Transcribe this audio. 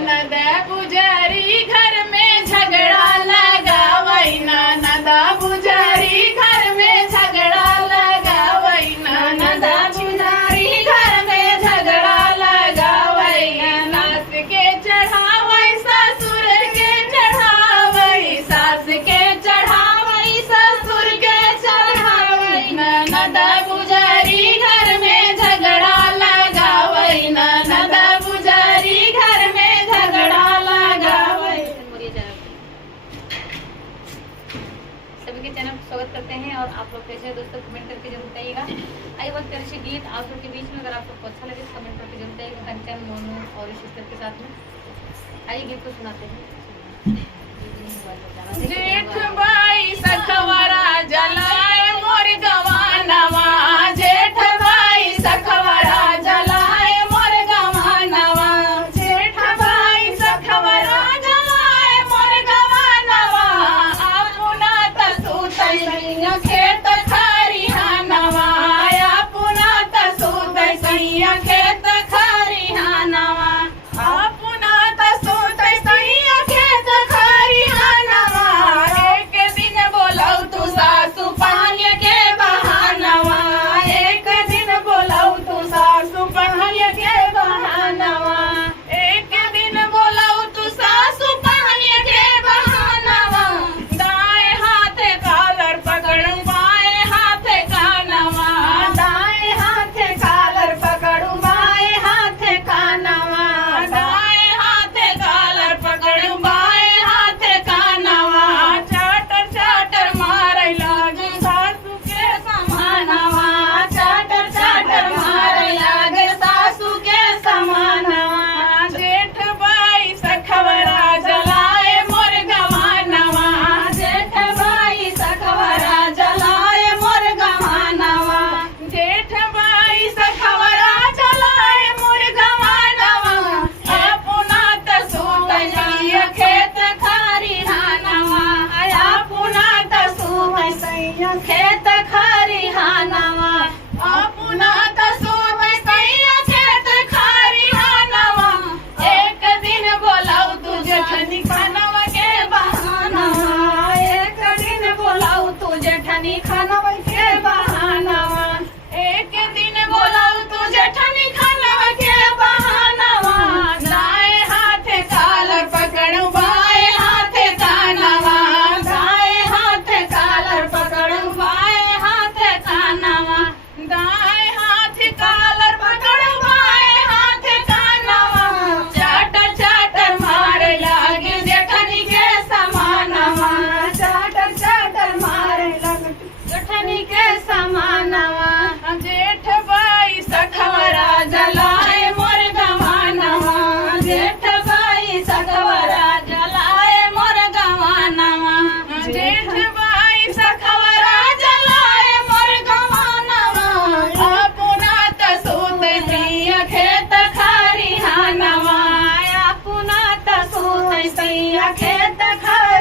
ननद पुजारी घर में झगड़ा लगावई ननद पुजारी घर में झगड़ा लगावई ननद पुजारी घर में झगड़ा लगावई नास के चढ़ावई ससुर के चढ़ावई सास के चढ़ावई ससुर के चढ़ावई ननद पुजारी घर में झगड़ा लगावई ननद पुजारी घर में झगड़ा लगावई। सभी के चैनल को स्वागत करते हैं और आप लोग कैसे हैं दोस्तों, कमेंट करके जरूर बताइएगा। आइए बात करें अच्छे गीत आप लोग के बीच में, अगर आपको अच्छा लगे तो कमेंट करके जरूर बताइएगा। कंचन मोनू और सिस्टर के साथ में आइए गीत को सुनाते हैं। जेठ बाई सखवरा जलाए मोर गवानवा जेठ बाई सखवरा जलाए मोर गवानवा जेठ बाई सखवरा जलाए मोर गवानवा आपुना तसुतै सैया खेत खरिहानवा आपुना तसुतै सैया खेत खरिहानवा आपुना तसुतै सैया खेत खरिहानवा एक दिन बोलौ तू सासु पानी के बहानवा एक दिन बोलौ तू सासु पानी के बहानवा एक दिन बोलौ तू सासु पानी के बहानवा दाएं हाथ कालर पकड़ू बाएं हाथ कानवा दाएं हाथ कालर पकड़ू बाएं हाथ कानवा दाएं हाथ कालर पकड़ू बाएं हाथ कानवा चाटर चाटर मारै लागे सासु के समानवा चाटर चाटर मारै लागे सासु के समानवा जेठ बाई सखवरा जलाए मोर गवानवा जेठ बाई सखवरा जलाए मोर गवानवा जेठ बाई सखवरा जलाए मोर गवानवा आपुना तसुतै सैया खेत खरिहानवा आपुना तसुतै सैया खेत खरिहानवा आपुना तसुतै सैया खेत खरिहानवा एक दिन बोलौ तू जेठनी खानवा के बहानवा एक दिन बोलौ तू जेठनी खानवा के बहानवा एक दिन बोलौ तू जेठनी खानवा के बहानवा दाएं हाथ कालर पकड़ू बाएं हाथ कानवा दाएं हाथ कालर पकड़ू बाएं हाथ कानवा दाएं हाथ कालर पकड़ू बाएं हाथ कानवा चाटर चाटर मारे लागे जेठनी के समानवा चाटर चाटर मारे लागे जेठनी के समानवा जेठ बाई सखवरा जलाए मोर गवानवा जेठ बाई सखवरा जलाए मोर गवानवा जेठ बाई सखवरा जलाए मोर गवानवा आपुना तसुतै सैया खेत खरिहानवा आपुना तसुतै सैया खेत खरिहानवा